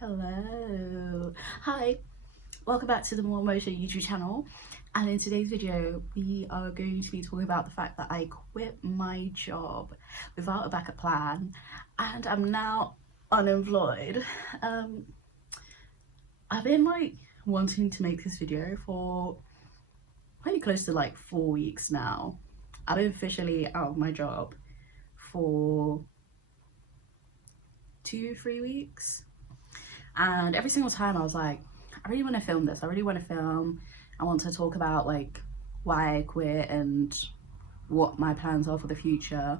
Hello, hi, welcome back to the MoreMosha YouTube channel, and in today's video we are going to be talking about the fact that I quit my job without a backup plan and I'm now unemployed. I've been wanting to make this video for pretty close to 4 weeks now. I've been officially out of my job for 2-3 weeks. And every single time I was like, I really want to film this. I want to talk about why I quit and what my plans are for the future.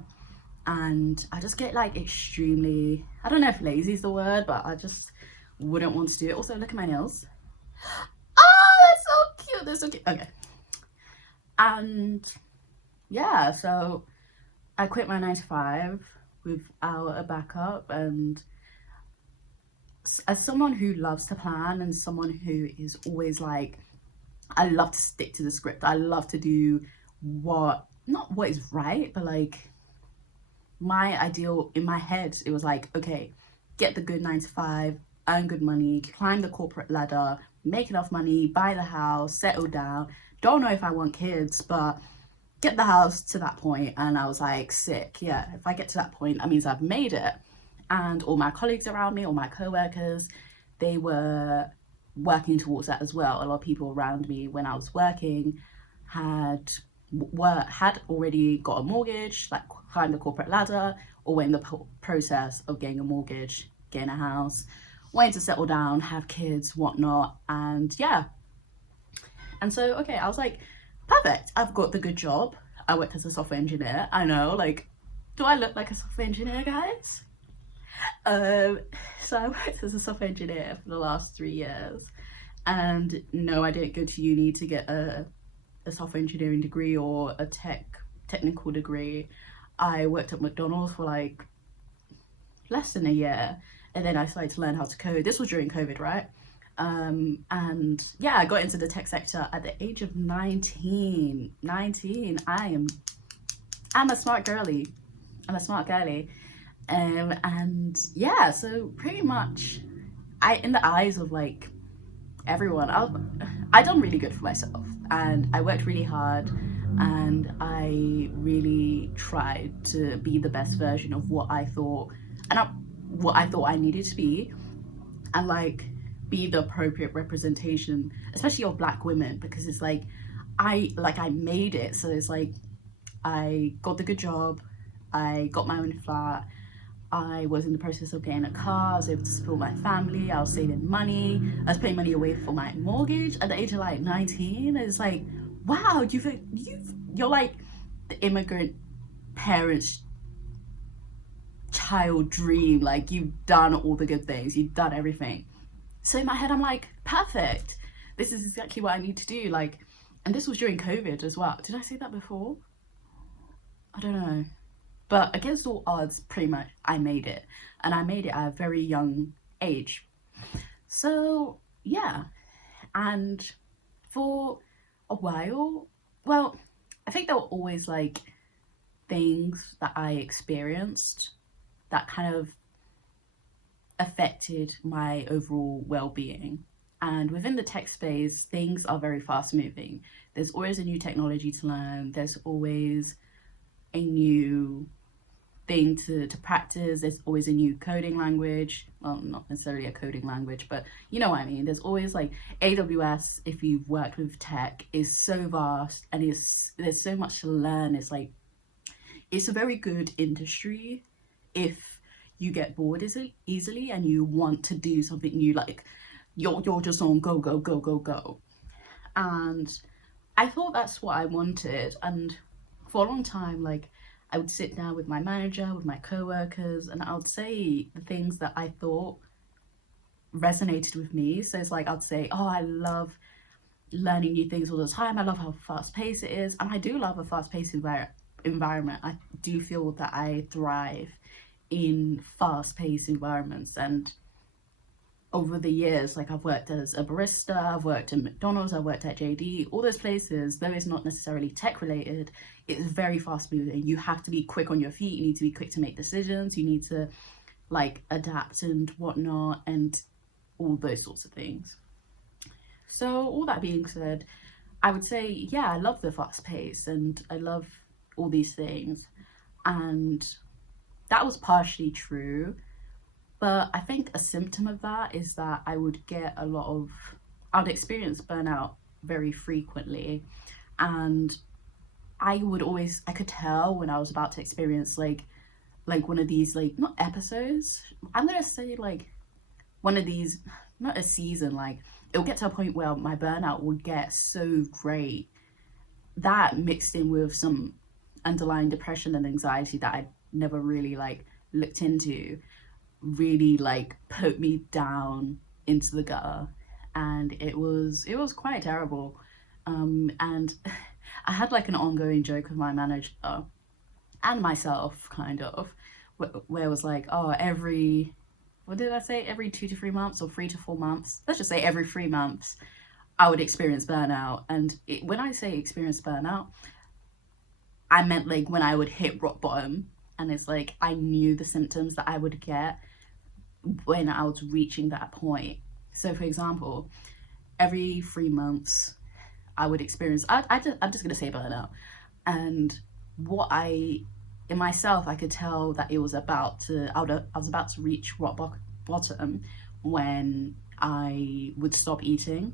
And I just get extremely, I don't know if lazy is the word, but I just wouldn't want to do it. Also, look at my nails. Oh, that's so cute. They're so cute. Okay. And yeah, so I quit my 9 to 5 without a backup, and as someone who loves to plan and someone who is always I love to stick to the script. I love to do not what is right, but my ideal in my head, it was okay, get the good 9 to 5, earn good money, climb the corporate ladder, make enough money, buy the house, settle down. Don't know if I want kids, but get the house to that point. And I was sick. Yeah, if I get to that point, that means I've made it. And all my colleagues around me, all my co-workers, they were working towards that as well. A lot of people around me when I was working had already got a mortgage, climbed the corporate ladder, or were in the process of getting a mortgage, getting a house, wanting to settle down, have kids, whatnot. And yeah. And so, okay, I was perfect. I've got the good job. I worked as a software engineer. I know, do I look like a software engineer, guys? So I worked as a software engineer for the last 3 years, and no, I didn't go to uni to get a software engineering degree or a technical degree. I worked at McDonald's for less than a year, and then I started to learn how to code. This was during COVID, right? And yeah, I got into the tech sector at the age of 19. I'm a smart girly. And yeah, so pretty much in the eyes of everyone, I done really good for myself, and I worked really hard, and I really tried to be the best version of what I thought I needed to be, and be the appropriate representation, especially of Black women, because it's I made it. So it's I got the good job, I got my own flat, I was in the process of getting a car, I was able to support my family, I was saving money, I was putting money away for my mortgage at the age of 19. It's wow, you're the immigrant parents' child dream. You've done all the good things, you've done everything. So in my head, I'm perfect. This is exactly what I need to do. And this was during COVID as well. Did I say that before? I don't know. But against all odds, pretty much, I made it. And I made it at a very young age. So, yeah. And for a while, well, I think there were always things that I experienced that kind of affected my overall well-being. And within the tech space, things are very fast moving. There's always a new technology to learn. There's always a new thing to practice. There's always a new coding language. Well, not necessarily a coding language, but you know what I mean. There's always AWS, if you've worked with tech, is so vast, and there's so much to learn. It's a very good industry if you get bored easily and you want to do something new. You're just on go. And I thought that's what I wanted. And for a long time, I would sit down with my manager, with my co-workers, and I would say the things that I thought resonated with me. So it's I'd say, oh, I love learning new things all the time. I love how fast-paced it is. And I do love a fast-paced environment. I do feel that I thrive in fast-paced environments. And over the years, I've worked as a barista, I've worked at McDonald's, I've worked at JD, all those places, though it's not necessarily tech related, it's very fast moving. You have to be quick on your feet, you need to be quick to make decisions, you need to adapt and whatnot. And all those sorts of things. So all that being said, I would say, yeah, I love the fast pace and I love all these things. And that was partially true. But I think a symptom of that is that I'd experience burnout very frequently. And I could tell when I was about to experience like one of these, like, not episodes, I'm gonna say like one of these, not a season, like it'll get to a point where my burnout would get so great that mixed in with some underlying depression and anxiety that I never really like looked into, really like put me down into the gutter, and it was quite terrible. And I had like an ongoing joke with my manager and myself, kind of, where it was like, oh, what did I say, every 2 to 3 months or 3 to 4 months, let's just say every 3 months, I would experience burnout. And when I say experience burnout, I meant like when I would hit rock bottom, and it's like I knew the symptoms that I would get when I was reaching that point. So for example, every 3 months I would experience, I'm just gonna say burnout. And in myself, I could tell that I was about to reach rock bottom when I would stop eating.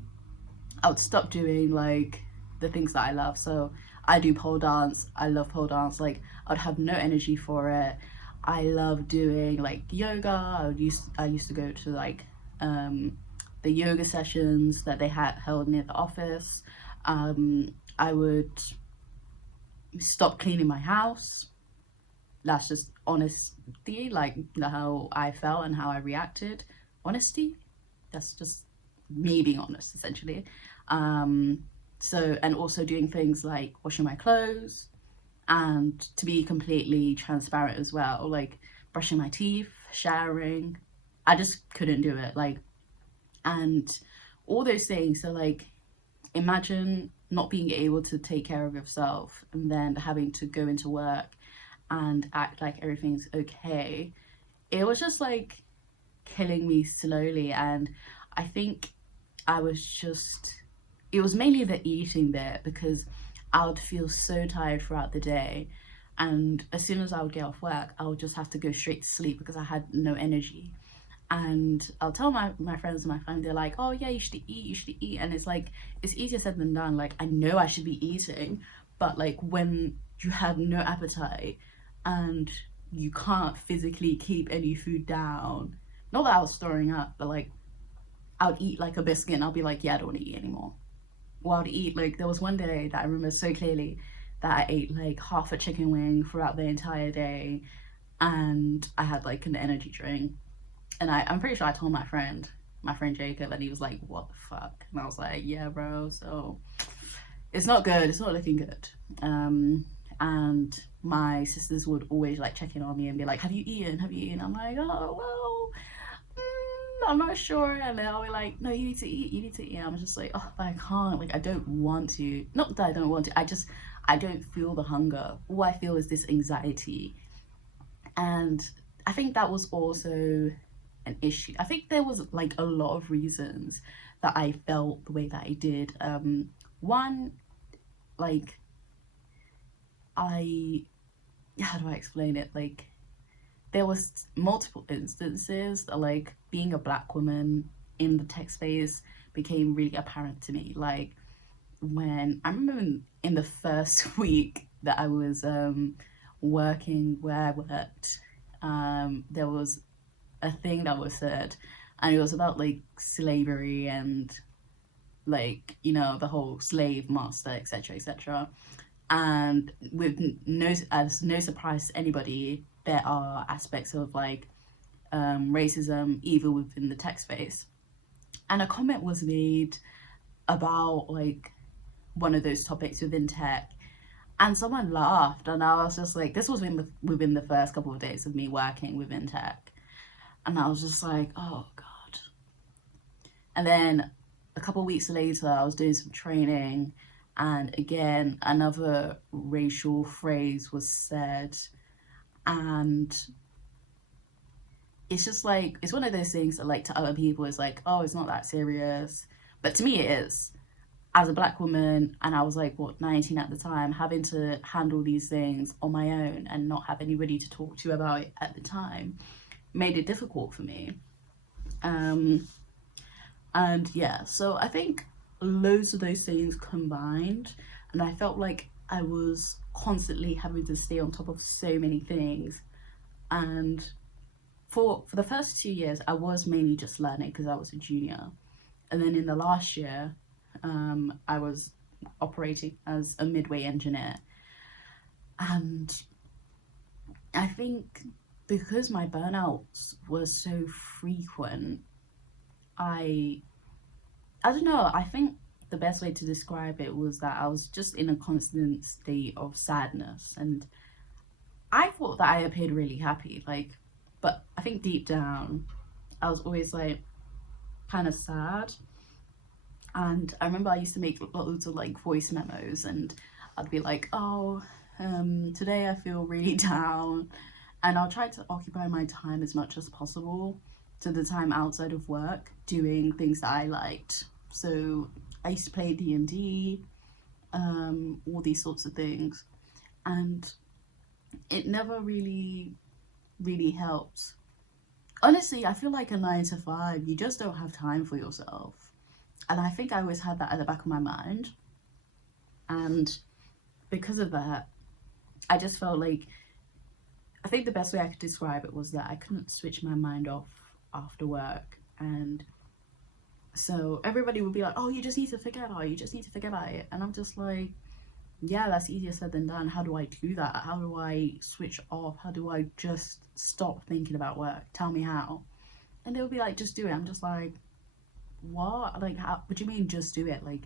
I would stop doing like the things that I love. So I do pole dance. I love pole dance. Like I'd have no energy for it. I love doing like yoga. I used to go to like the yoga sessions that they had held near the office. I would stop cleaning my house. That's just honesty, like how I felt and how I reacted. Honesty, that's just me being honest, essentially. And also doing things like washing my clothes, and to be completely transparent as well, like brushing my teeth, showering. I just couldn't do it, like, and all those things. So like, imagine not being able to take care of yourself and then having to go into work and act like everything's okay. It was just like killing me slowly. And I think it was mainly the eating bit, because I would feel so tired throughout the day, and as soon as I would get off work, I would just have to go straight to sleep because I had no energy. And I'll tell my friends and my family, they're like, oh yeah, you should eat. And it's like, it's easier said than done. Like I know I should be eating, but like when you have no appetite and you can't physically keep any food down, not that I was storing up, but like I would eat like a biscuit and I'll be like, yeah, I don't want to eat anymore. Well, I'd eat, like there was one day that I remember so clearly that I ate like half a chicken wing throughout the entire day, and I had like an energy drink. And I'm pretty sure I told my friend Jacob, and he was like, what the fuck? And I was like, yeah, bro, so it's not good, it's not looking good. And my sisters would always like check in on me and be like, have you eaten? I'm like, oh well, I'm not sure. And then I'll be like, no, you need to eat. And I'm just like, oh, but I can't, like I don't want to. Not that I don't want to, I don't feel the hunger. All I feel is this anxiety. And I think that was also an issue. I think there was like a lot of reasons that I felt the way that I did. One, like how do I explain it? Like there was multiple instances that like being a Black woman in the tech space became really apparent to me. Like when I remember in the first week that I was working where I worked, there was a thing that was said, and it was about like slavery and like, you know, the whole slave master, etc. And as no surprise to anybody, there are aspects of like racism even within the tech space. And a comment was made about like one of those topics within tech, and someone laughed, and I was just like, this was within the first couple of days of me working within tech, and I was just like, oh god. And then a couple of weeks later, I was doing some training, and again another racial phrase was said, and it's just like, it's one of those things that like to other people is like, oh, it's not that serious, but to me it is. As a black woman, and I was like, what, 19 at the time, having to handle these things on my own and not have anybody to talk to about it at the time made it difficult for me. And yeah, so I think loads of those things combined, and I felt like I was constantly having to stay on top of so many things. And for the first 2 years, I was mainly just learning because I was a junior. And then in the last year, I was operating as a midway engineer. And I think because my burnouts were so frequent, I don't know, I think the best way to describe it was that I was just in a constant state of sadness, and I thought that I appeared really happy, like, but I think deep down I was always like kind of sad. And I remember I used to make loads of like voice memos, and I'd be like, oh, today I feel really down, and I'll try to occupy my time as much as possible to the time outside of work doing things that I liked. So I used to play D&D, all these sorts of things, and it never really helped. Honestly, I feel like a 9 to 5, you just don't have time for yourself. And I think I always had that at the back of my mind. And because of that, I just felt like, I think the best way I could describe it was that I couldn't switch my mind off after work. And so everybody would be like, oh, you just need to forget about it, you just need to forget about it. And I'm just like, yeah, that's easier said than done. How do I do that? How do I switch off? How do I just stop thinking about work? Tell me how. And they would be like, just do it. I'm just like, what? Like, how? What do you mean just do it? Like,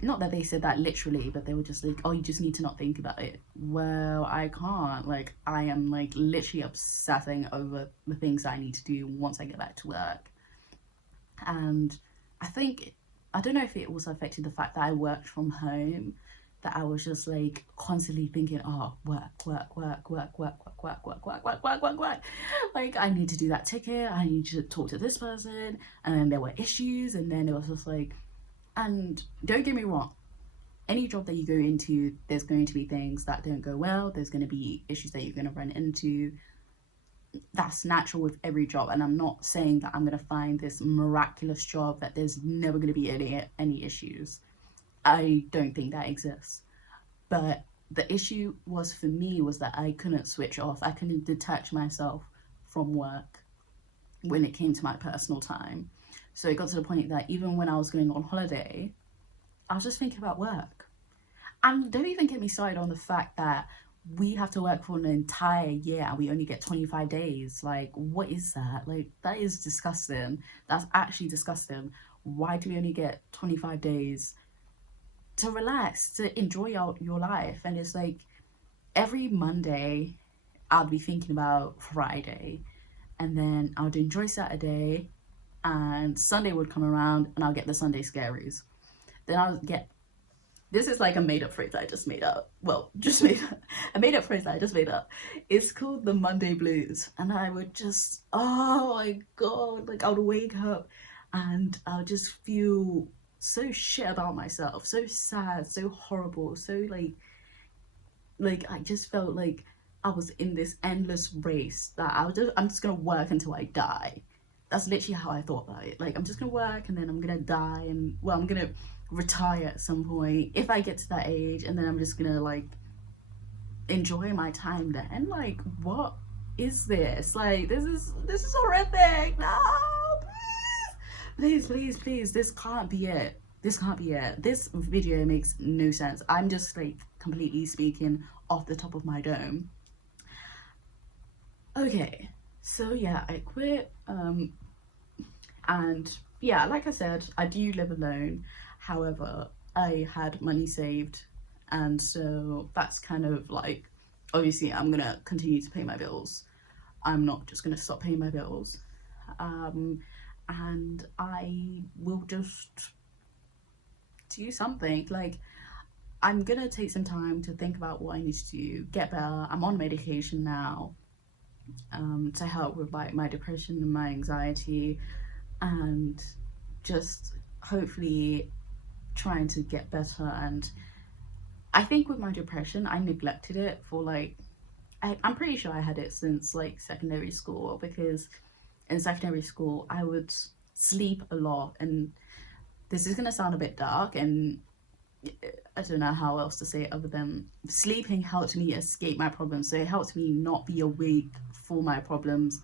not that they said that literally, but they were just like, oh, you just need to not think about it. Well, I can't. Like, I am like literally obsessing over the things I need to do once I get back to work. And I think, I don't know if it also affected the fact that I worked from home, that I was just like constantly thinking, oh, work. Like, I need to do that ticket, I need to talk to this person, and then there were issues, and then it was just like, and don't get me wrong, any job that you go into, there's going to be things that don't go well, there's going to be issues that you're going to run into. That's natural with every job, and I'm not saying that I'm going to find this miraculous job that there's never going to be any issues. I don't think that exists. But the issue was, for me, was that I couldn't switch off. I couldn't detach myself from work when it came to my personal time. So it got to the point that even when I was going on holiday, I was just thinking about work. And don't even get me started on the fact that we have to work for an entire year and we only get 25 days. Like, what is that? Like, that is disgusting. That's actually disgusting. Why do we only get 25 days to relax, to enjoy your life? And it's like, every Monday I'll be thinking about Friday, and then I would enjoy Saturday, and Sunday would come around and I'll get the Sunday scaries. Then I'll get, this is like a made up phrase I just made up. Well, a made up phrase I just made up. It's called the Monday blues. And I would just, oh my God, like I would wake up and I'll just feel so shit about myself, so sad, so horrible, so like I just felt like I was in this endless race that I'm just gonna work until I die. That's literally how I thought about it. Like, I'm just gonna work and then I'm gonna die, and well, I'm gonna retire at some point if I get to that age, and then I'm just gonna like enjoy my time then. Like, what is this? Like, this is horrific. No, please, this can't be it. This video makes no sense. I'm just like completely speaking off the top of my dome. Okay, so yeah, I quit, and yeah, like I said, I do live alone. However, I had money saved, and so that's kind of like, obviously I'm gonna continue to pay my bills. I'm not just gonna stop paying my bills, and I will just do something. Like, I'm gonna take some time to think about what I need to do, get better. I'm on medication now, to help with like my depression and my anxiety, and just hopefully trying to get better. And I think with my depression, I neglected it for like, I'm pretty sure I had it since like secondary school, because in secondary school I would sleep a lot. And this is going to sound a bit dark, and I don't know how else to say it other than sleeping helped me escape my problems. So it helped me not be awake for my problems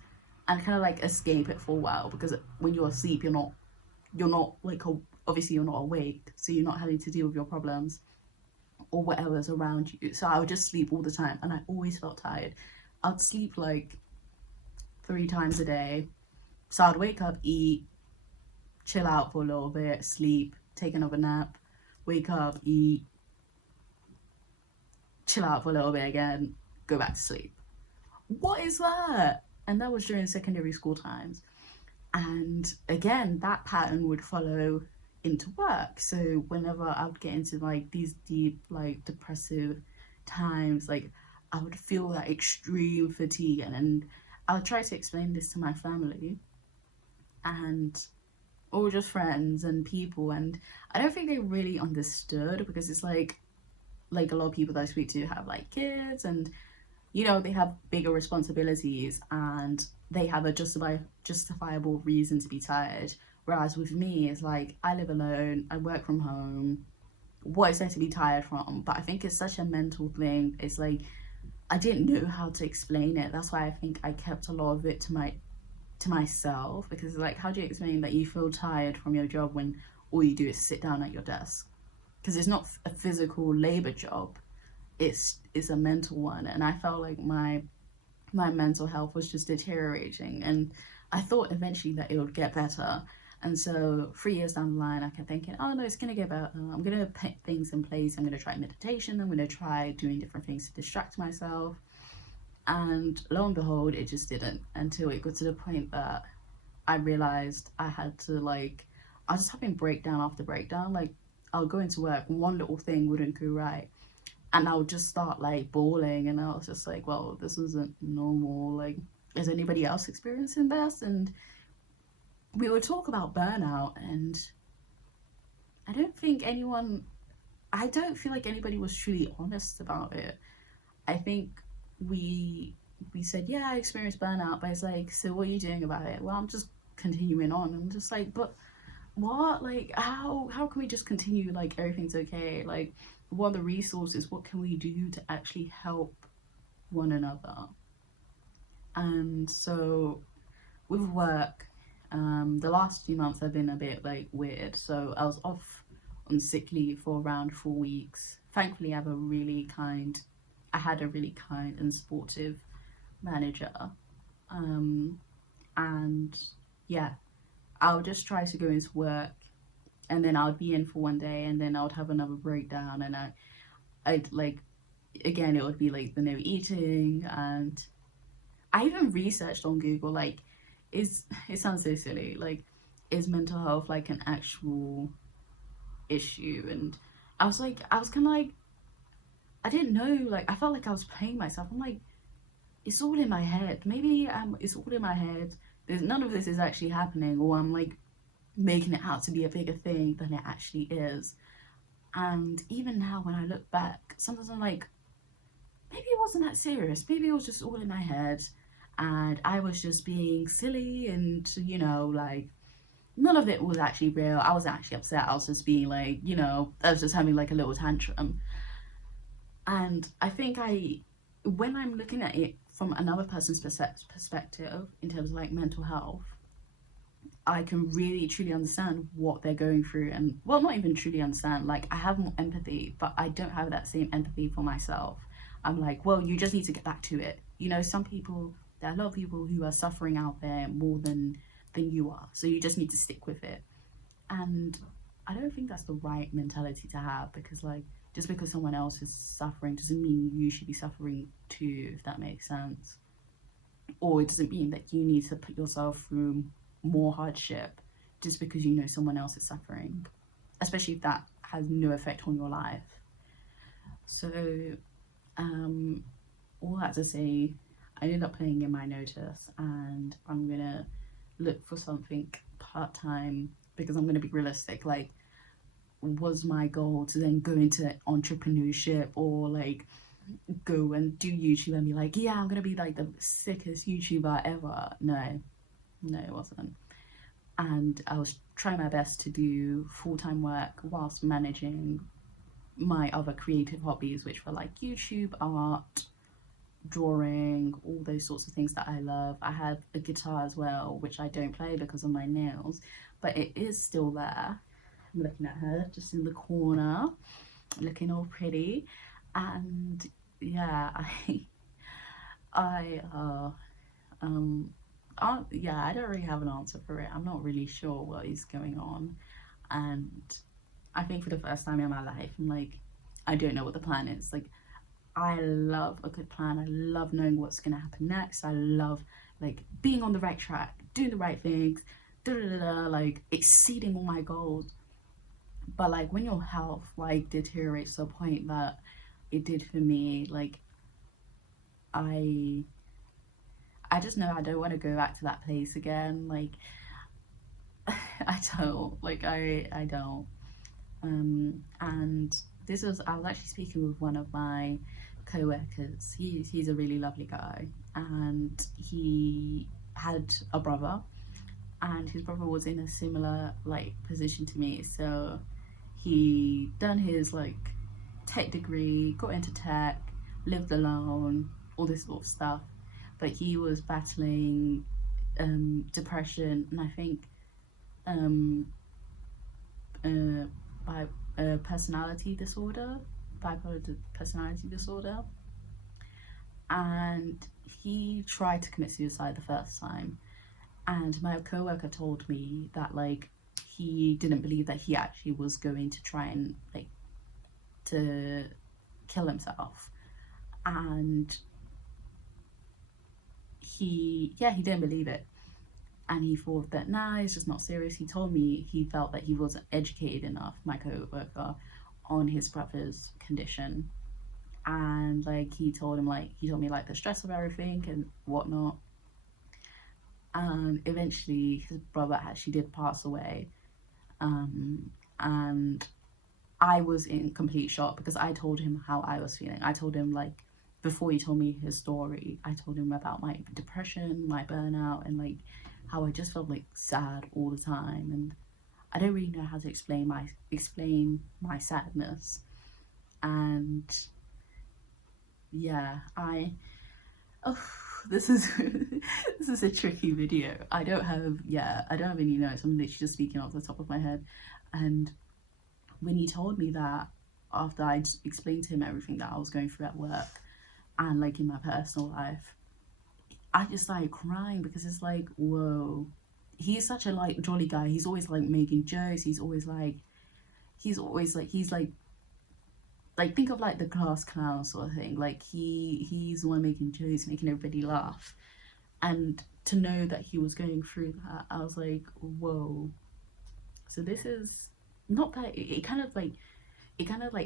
and kind of like escape it for a while, because when you're asleep, you're not like, obviously you're not awake, so you're not having to deal with your problems or whatever's around you. So I would just sleep all the time, and I always felt tired. I'd sleep like 3 times a day. So I'd wake up, eat, chill out for a little bit, sleep, take another nap, wake up, eat, chill out for a little bit again, go back to sleep. What is that? And that was during secondary school times. And again, that pattern would follow into work. So whenever I would get into like these deep, like depressive times, like I would feel that extreme fatigue. And I would try to explain this to my family and or just friends and people, and I don't think they really understood, because it's like a lot of people that I speak to have like kids, and they have bigger responsibilities, and they have a justifiable reason to be tired. Whereas with me, it's like I live alone, I work from home. What is there to be tired from? But I think it's such a mental thing. It's like I didn't know how to explain it. That's why I think I kept a lot of it to myself, because like, how do you explain that you feel tired from your job when all you do is sit down at your desk? Because it's not a physical labor job, it's a mental one. And I felt like my mental health was just deteriorating, and I thought eventually that it would get better. And so 3 years down the line, I kept thinking, oh no, it's gonna get better. I'm gonna put things in place. I'm gonna try meditation. I'm gonna try doing different things to distract myself. And lo and behold, it just didn't, until it got to the point that I realized I had to like, I was just having breakdown after breakdown. Like, I'll go into work, one little thing wouldn't go right, and I would just start like bawling. And I was just like, well, this isn't normal. Like, is anybody else experiencing this? And we would talk about burnout, and I don't think anyone, I don't feel like anybody was truly honest about it. I think we said, yeah, I experienced burnout, but it's like, so what are you doing about it? Well, I'm just continuing on. I'm just like, but what? Like, how can we just continue like everything's okay? Like, what are the resources? What can we do to actually help one another? And so with work, the last few months have been a bit like weird. So I was off on sick leave for around 4 weeks. Thankfully, I had a really kind and supportive manager. And yeah, I would just try to go into work, and then I would be in for one day, and then I would have another breakdown, and I'd like, again, it would be like the no eating. And I even researched on Google, like, it sounds so silly, like, is mental health like an actual issue? And I was kind of like, I didn't know, like, I felt like I was playing myself. I'm like, it's all in my head. Maybe it's all in my head. There's none of this is actually happening, or I'm like making it out to be a bigger thing than it actually is. And even now, when I look back, sometimes I'm like, maybe it wasn't that serious. Maybe it was just all in my head, and I was just being silly, and like, none of it was actually real. I wasn't actually upset. I was just being like, I was just having like a little tantrum. And I think when I'm looking at it from another person's perspective, in terms of like mental health, I can really truly understand what they're going through. And well, not even truly understand, like, I have more empathy, but I don't have that same empathy for myself. I'm like, well, you just need to get back to it. Some people, there are a lot of people who are suffering out there more than you are, so you just need to stick with it. And I don't think that's the right mentality to have, because like, just because someone else is suffering doesn't mean you should be suffering too, if that makes sense. Or it doesn't mean that you need to put yourself through more hardship just because someone else is suffering, especially if that has no effect on your life. So all that to say, I ended up putting in my notice, and I'm gonna look for something part-time, because I'm gonna be realistic. Like, was my goal to then go into entrepreneurship, or like go and do YouTube and be like, yeah, I'm gonna be like the sickest YouTuber ever? No, it wasn't. And I was trying my best to do full-time work whilst managing my other creative hobbies, which were like YouTube, art, drawing, all those sorts of things that I love. I have a guitar as well, which I don't play because of my nails, but it is still there. I'm looking at her just in the corner, looking all pretty. And yeah, I yeah, I don't really have an answer for it. I'm not really sure what is going on, and I think for the first time in my life, I'm like, I don't know what the plan is. Like, I love a good plan. I love knowing what's gonna happen next. I love like being on the right track, doing the right things, like exceeding all my goals. But like when your health like deteriorates to a point that it did for me, like I just know I don't want to go back to that place again. Like I don't, like I don't. And this was, I was actually speaking with one of my co-workers. He's a really lovely guy, and he had a brother, and his brother was in a similar like position to me. So he done his like tech degree, got into tech, lived alone, all this sort of stuff, but he was battling depression, and I think personality disorder, bipolar personality disorder. And he tried to commit suicide the first time, and my co-worker told me that like he didn't believe that he actually was going to try and like to kill himself. And he didn't believe it, and he thought that nah, it's just not serious. He told me he felt that he wasn't educated enough, my co-worker, on his brother's condition. And like he told me like the stress of everything and whatnot. And eventually his brother actually did pass away, and I was in complete shock because I told him how I was feeling. I told him, like, before he told me his story, I told him about my depression, my burnout, and like how I just felt like sad all the time, and I don't really know how to explain my sadness. And yeah, this is this is a tricky video. I don't have any notes. I'm literally just speaking off the top of my head. And when he told me that, after I explained to him everything that I was going through at work and like in my personal life, I just started crying, because it's like, whoa, he's such a like jolly guy. He's always like making jokes. He's like think of like the class clown sort of thing. Like he's the one making jokes, making everybody laugh. And to know that he was going through that, I was like, whoa. So this is not that it kind of like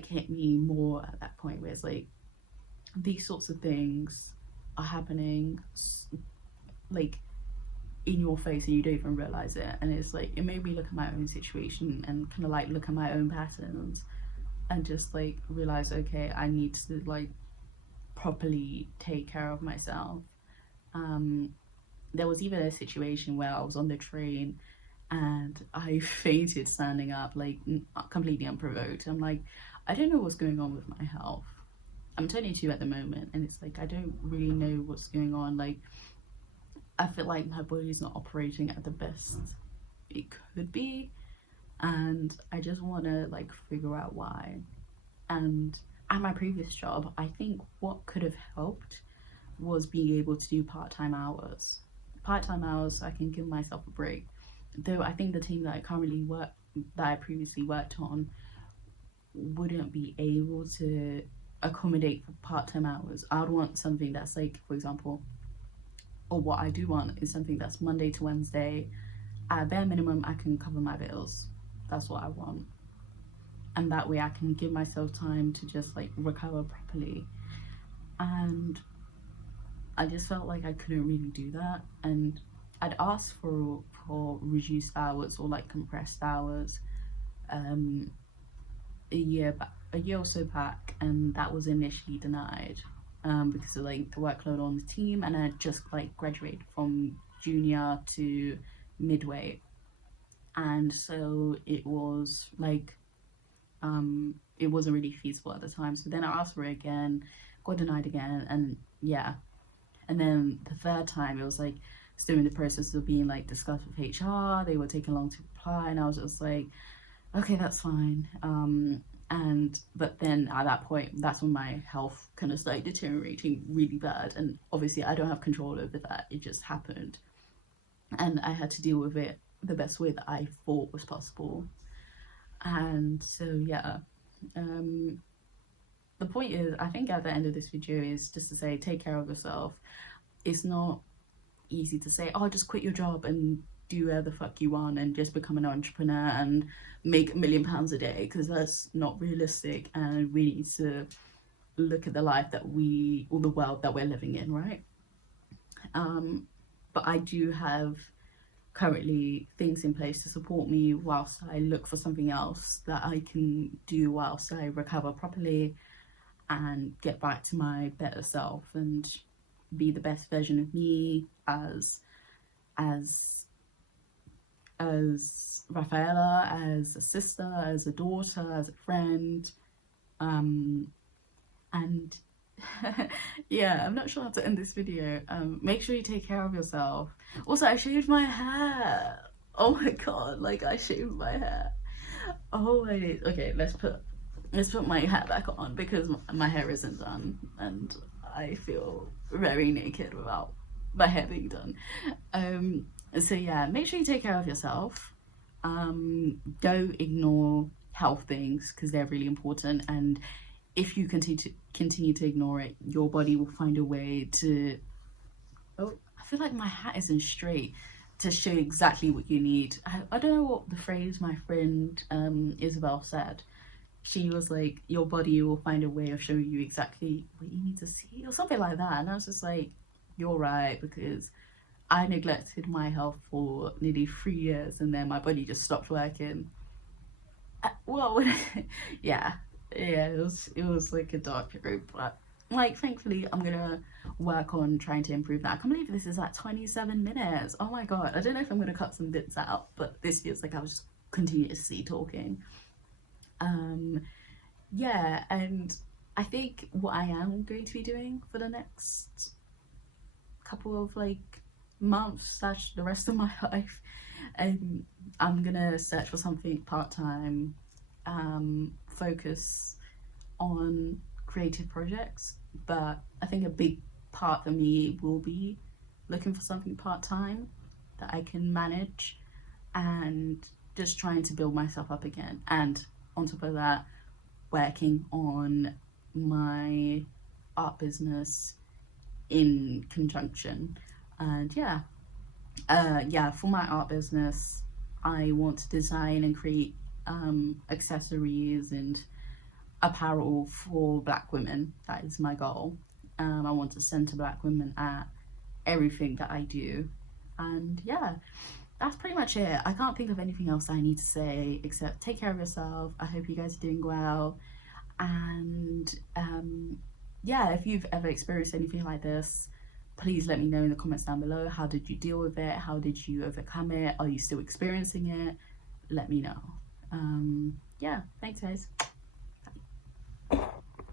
hit me more at that point, where it's like these sorts of things are happening like in your face and you don't even realize it. And it's like, it made me look at my own situation and kind of like look at my own patterns and just like realize, okay, I need to like properly take care of myself. There was even a situation where I was on the train and I fainted standing up, like completely unprovoked. I'm like, I don't know what's going on with my health. I'm 22 at the moment, and it's like I don't really know what's going on. Like, I feel like my body's not operating at the best it could be, and I just want to like figure out why. And at my previous job, I think what could have helped was being able to do part-time hours. I can give myself a break. Though I think the team that I previously worked on wouldn't be able to accommodate for part-time hours. I'd want something that's like, for example, or what I do want is something that's Monday to Wednesday. At bare minimum, I can cover my bills. That's what I want. And that way I can give myself time to just like recover properly. And I just felt like I couldn't really do that, and I'd asked for reduced hours or like compressed hours a year or so back, and that was initially denied because of like the workload on the team, and I just like graduated from junior to midway, and so it was like it wasn't really feasible at the time. So then I asked for it again, got denied again, and yeah. And then the third time it was like still in the process of being like discussed with HR. They were taking long to reply, and I was just like, okay, that's fine. But then at that point, that's when my health kind of started deteriorating really bad, and obviously I don't have control over that. It just happened, and I had to deal with it the best way that I thought was possible. And so yeah, the point is, I think at the end of this video is just to say, take care of yourself. It's not easy to say, oh, just quit your job and do whatever the fuck you want and just become an entrepreneur and make £1 million a day, because that's not realistic, and we need to look at the life that or the world that we're living in, right? But I do have currently things in place to support me whilst I look for something else that I can do whilst I recover properly and get back to my better self and be the best version of me as Rafaela, as a sister, as a daughter, as a friend, and yeah, I'm not sure how to end this video. Make sure you take care of yourself. Also, I shaved my hair. Oh my god, like I shaved my hair. Oh my days. Okay, let's put my hat back on because my hair isn't done and I feel very naked without my hair being done. So yeah, make sure you take care of yourself. Don't ignore health things because they're really important, and if you continue to ignore it, your body will find a way to, oh, I feel like my hat isn't straight, to show you exactly what you need. I don't know what the phrase my friend Isabel said. She was like, your body will find a way of showing you exactly what you need to see, or something like that. And I was just like, you're right, because I neglected my health for nearly 3 years and then my body just stopped working. Well, yeah, it was like a dark period, but like thankfully I'm gonna work on trying to improve that. I can't believe this is like 27 minutes. Oh my god, I don't know if I'm gonna cut some bits out, but this feels like I was just continuously talking. Yeah, and I think what I am going to be doing for the next couple of like months / the rest of my life, I'm gonna search for something part-time, focus on creative projects, but I think a big part for me will be looking for something part-time that I can manage and just trying to build myself up again, and on top of that, working on my art business in conjunction. And yeah, for my art business, I want to design and create accessories and apparel for Black women. That is my goal. I want to center Black women at everything that I do, and yeah, that's pretty much it. I can't think of anything else I need to say except take care of yourself. I hope you guys are doing well, and yeah, if you've ever experienced anything like this, please let me know in the comments down below. How did you deal with it? How did you overcome it? Are you still experiencing it? Let me know. Yeah, thanks guys.